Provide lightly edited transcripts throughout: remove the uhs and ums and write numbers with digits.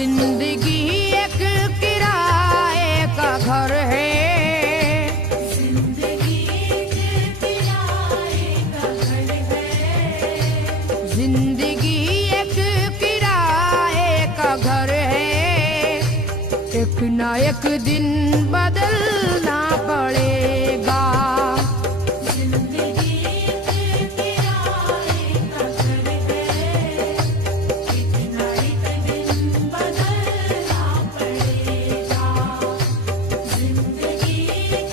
जिंदगी एक किराए का घर है। जिंदगी एक किराए का घर है। जिंदगी एक किराए का घर है। एक ना एक दिन बदलना पड़ेगा। जिंदगी एक किराए का घर है। एक ना एक दिन बदलना पड़ेगा। जिंदगी एक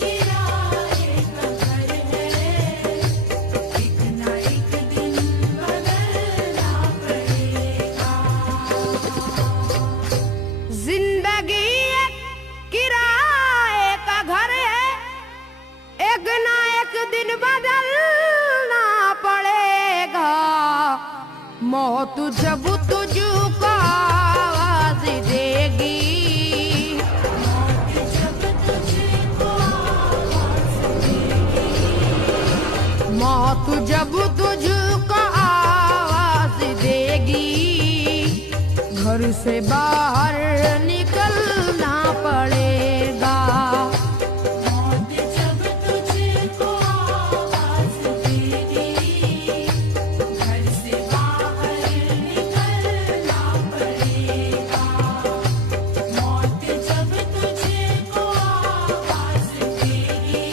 किराए का घर है। एक ना एक दिन बदलना पड़ेगा। जिंदगी एक किराए का घर है। एक ना एक दिन बदलना पड़ेगा। मौत जब तुझको आवाज देगी। जब तुझको आवाज देगी। मौत जब तुझको आवाज देगी। घर से बाहर निकलना पड़ेगा। मौत जब तुझको आवाज देगी। घर से बाहर निकलना पड़ेगा। मौत जब तुझको आवाज देगी।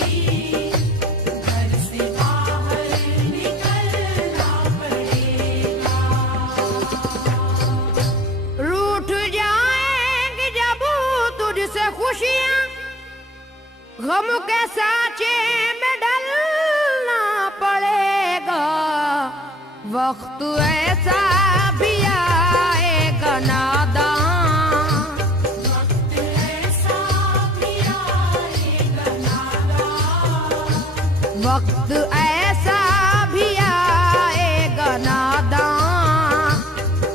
घर से बाहर निकलना पड़ेगा। रूठ जाएंगी जब तुझसे खुशियां। गम के साँचे में ढलना पड़ेगा। वक्त ऐसा भी आएगा नादान। वक्त ऐसा भी आएगा नादान। वक्त ऐसा भी आएगा नादान।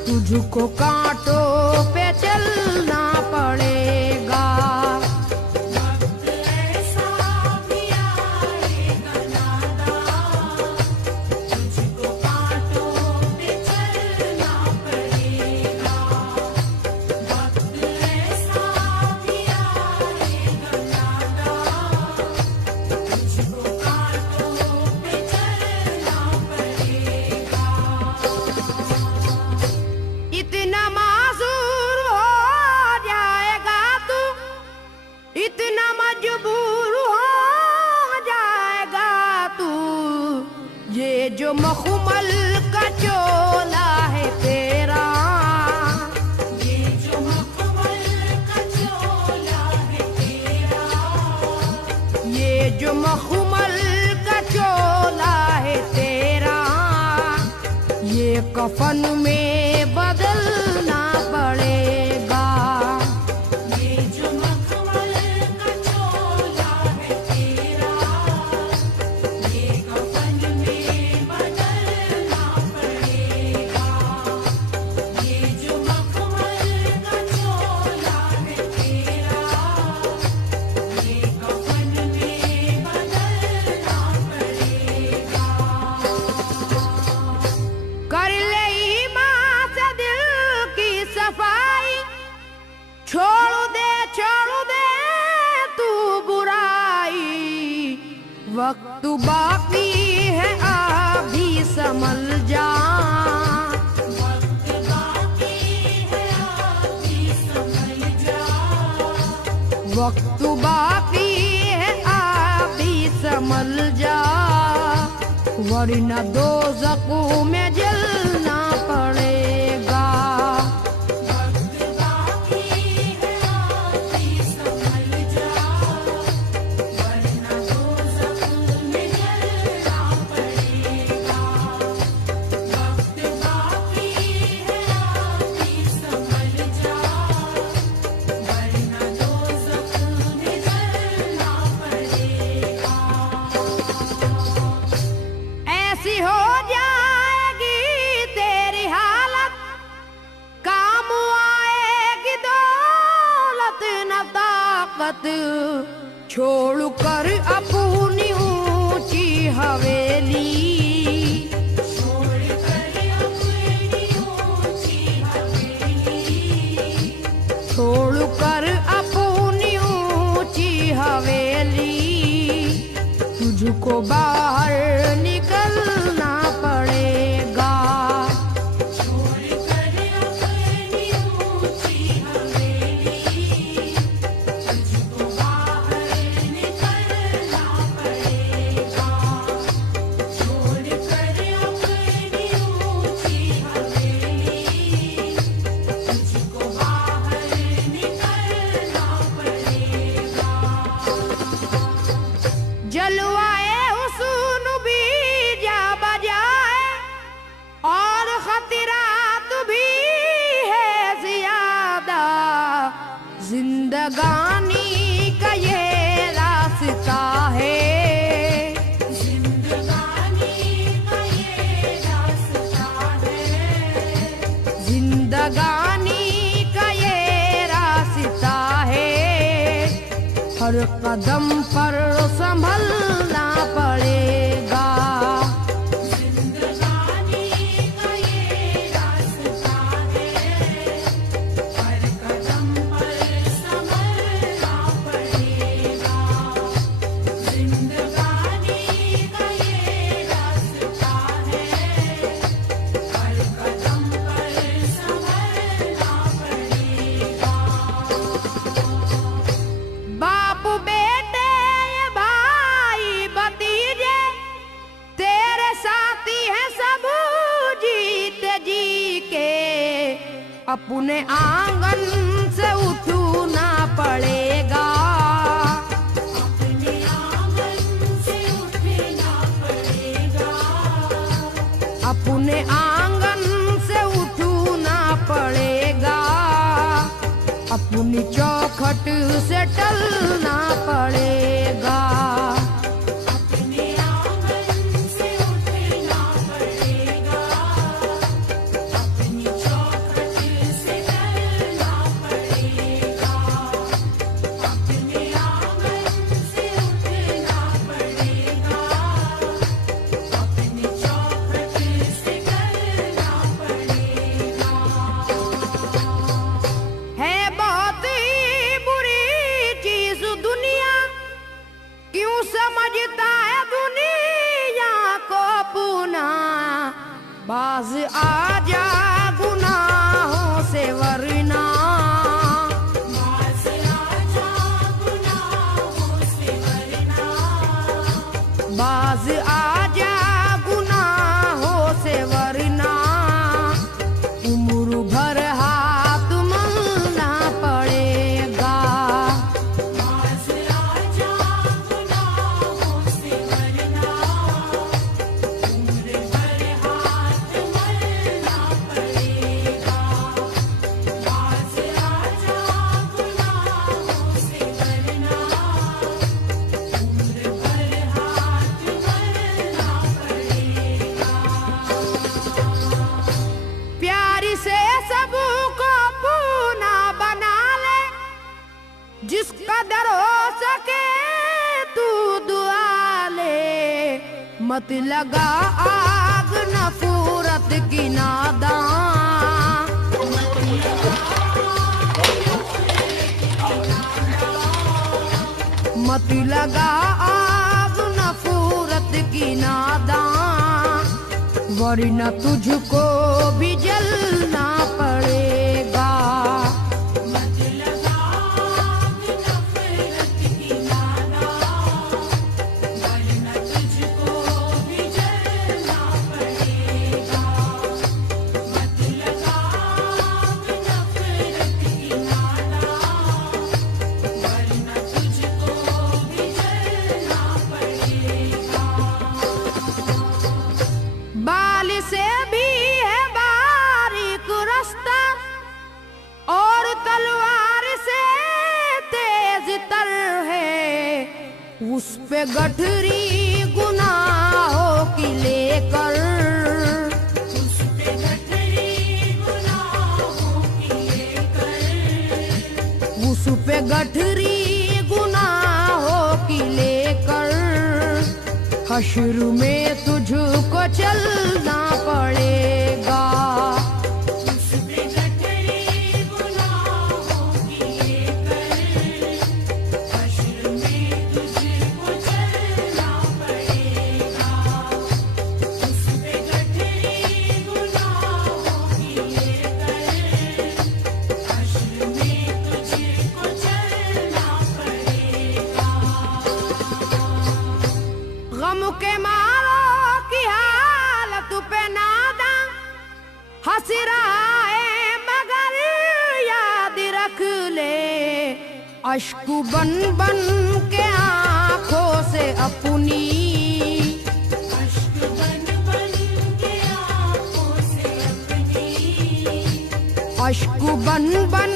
तुझको कांटों पे चलना पड़ेगा। वक्त ऐसा भी आएगा नादान। तुझको कांटों पे चलना पड़ेगा। वक्त ऐसा भी आएगा नादान। तुझको कांटों पे चलना पड़ेगा। इतना मासूर हो जाएगा तू। इतना मजबूर हो जाएगा तू। ये जो मखमल का चोला है तेरा। ये जो मखमल का चोला है तेरा। ये जो मखमल का चोला है तेरा। ये कफन में बदलना पड़ेगा। ये जो मखमल का चोला है तेरा। ये कफन में बदलना पड़ेगा। ये जो मखमल का चोला है तेरा। ये कफन में बदलना पड़ेगा। कर ले ईमान से दिल की सफाई। छोड़ दे तू बुराई। वक्त बाकी है अभी संभल जा। वक्त बाकी है अभी संभल जा। वक्त बाकी है अभी संभल जा। वरना दोज़ख में जलना पड़ेगा। वक्त बाकी है अभी संभल जा। वरना दोज़ख में जलना पड़ेगा। वक्त बाकी है अभी संभल जा। वरना दोज़ख में जलना पड़ेगा। ऐसी हो जाएगी तेरी हालत। काम आएगी दौलत न ताकत। छोड़ कर अपनी ऊंची हवेली। छोड़ कर अपनी ऊंची हवेली। तुझको बाहर निकलना पड़ेगा। छोड़कर अपनी ऊंची हवेली, तुझको बाहर निकलना पड़ेगा। छोड़कर अपनी ऊंची हवेली, तुझको बाहर निकलना पड़ेगा। जलवाए हुस्न भी जा बजाए और खतरात भी है ज्यादा। जिंदगानी का ये रास्ता है, जिंदगानी का ये रास्ता है। जिंदगानी का ये रास्ता है। हर कदम पर संभलना पड़ेगा। जिंदगानी का ये रास्ता है। हर कदम पर संभलना पड़ेगा। जिंदगानी का ये रास्ता है। हर कदम पर संभलना पड़ेगा। बाप बेटे भाई भतीजे तेरे साथी हैं सब जीते जी के। अपने आंगन से उठना पड़ेगा। अपने आंगन से उठना पड़ेगा। अपने आंगन से उठना पड़ेगा। अपनी चौखट से टलना पड़ेगा। अपने आंगन से उठना पड़ेगा। अपनी चौखट से टलना पड़ेगा। अपने आंगन से उठना पड़ेगा। अपनी चौखट से टलना पड़ेगा। है बहुत ही बुरी चीज दुनिया, क्यों समझता है दुनिया को पुना। बाज आजा गुनाहों से वरना। बाज आजा गुनाहों से वरना। बाज आजा गुनाहों से वरना। उम्र भर हाथ मलना पड़ेगा। बाज आजा गुनाहों से वरना। उम्र भर हाथ मलना पड़ेगा। बाज आजा गुनाहों से वरना। उम्र भर हाथ मलना पड़ेगा। प्यारी से सबको पूना बना ले, जिस कदर हो सके तू दुआ ले। मत लगा आग नफरत की नादान। मत लगा आग नफरत की नादान। वरना तुझको भी जलना पड़ेगा। मत लगा आग नफरत की नादान। वरना तुझको भी जलना पड़ेगा। मत लगा आग नफरत की नादान। वरना तुझको भी जलना पड़ेगा। बाल से भी है बारीक रास्ता और तलवार से तेज तर है। उस पे गठरी गुनाहों की लेकर। उस पे गठरी गुनाहों की लेकर। उस पे गठरी गुनाहों की लेकर। हश्र में तुझको चलना पड़ेगा। उस पे गठरी गुनाहों की लेकर। हश्र में तुझको चलना पड़ेगा। मुस्कुराए मगर याद रख ले, अश्क बन बन के आंखों से अपनी, अश्क बन बन के आँखों से अपनी, अश्क बन बन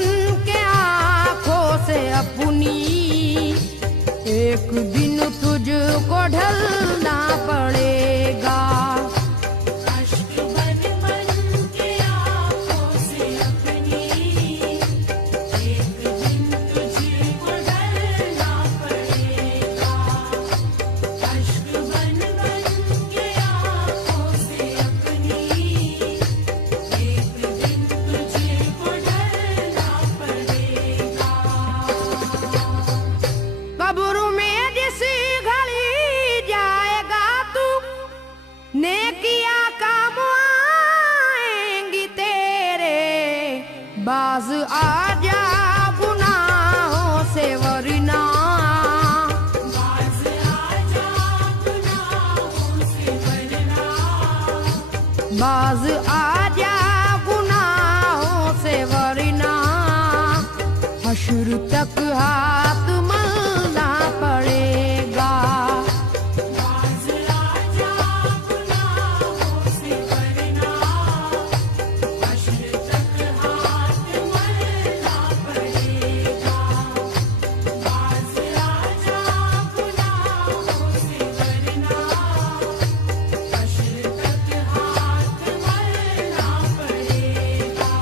के आंखों से अपनी, एक दिन तुझको ढलना पड़ेगा। अश्क बन बन के आँखों से अपनी, एक दिन तुझको ढलना पड़ेगा। अश्क बन बन के आँखों से अपनी, एक दिन तुझको ढलना पड़ेगा। कब्र में जिस घड़ी जाएगा तू, नेकिया काम आएंगी तेरे, बाज आ जा गुनाहों से वरना, बाज आजा गुनाहों से वरना, बाज आ जा गुनाहों से वरना, हश्र तक हाथ मलना पड़ेगा। बाज आजा गुनाहों से वरना, हश्र तक हाथ मलना पड़ेगा। बाज आजा गुनाहों से वरना, हश्र तक हाथ मलना पड़ेगा।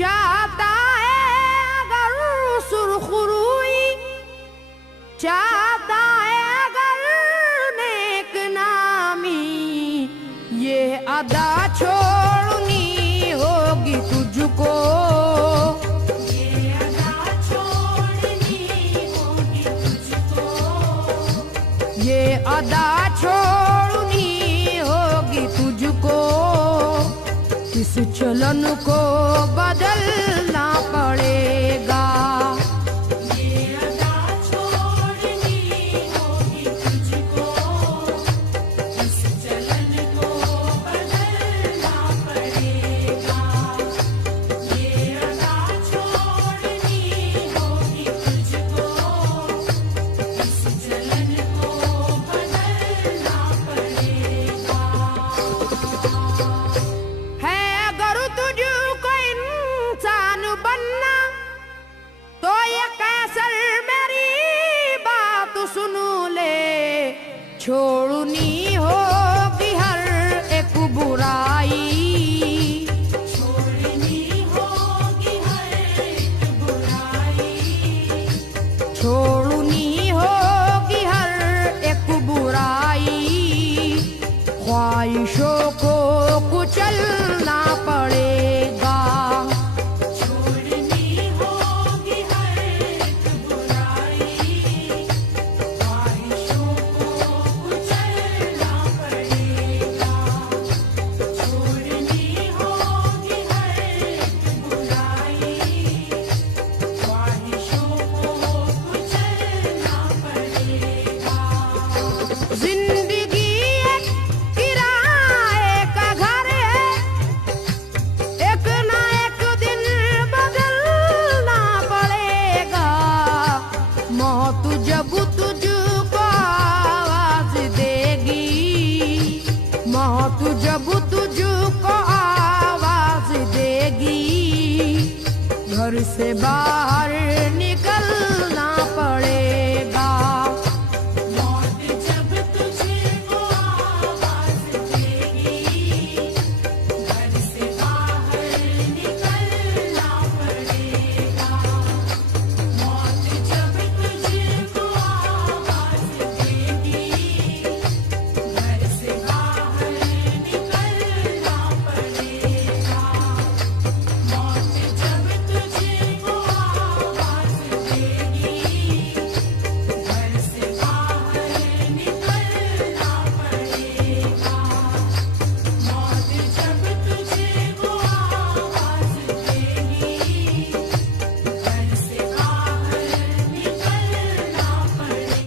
चाहता है अगर सुरखरुई, चाहता है अगर नेक नामी, ये अदा छोड़नी होगी तुझको, ये अदा छोड़नी होगी तुझको, ये अदा छोड़नी होगी तुझको, किस चलन को बदलना पड़ेगा। ये अदा छोड़नी होगी तुझको, इस चलन को बदलना पड़ेगा। ये अदा छोड़नी होगी तुझको, इस चलन को बदलना पड़ेगा। है अगर तुझको इंसान बनना, तो ये कैसर मेरी बात सुन ले, छोड़नी होगी हर एक बुराई, छोड़नी होगी हर एक बुराई, छोड़नी होगी हर एक बुराई, ख्वाहिशों को कुचलना पड़ेगा। छोड़नी होगी हर एक बुराई, ख्वाहिशों को कुचलना पड़ेगा। छोड़नी होगी हर एक बुराई, ख्वाहिशों को कुचलना पड़ेगा। जिंदगी एक किराए का घर है, एक ना एक दिन बदलना पड़ेगा। मौत जब तुझको आवाज देगी, मौत जब तुझको आवाज देगी, घर से बाहर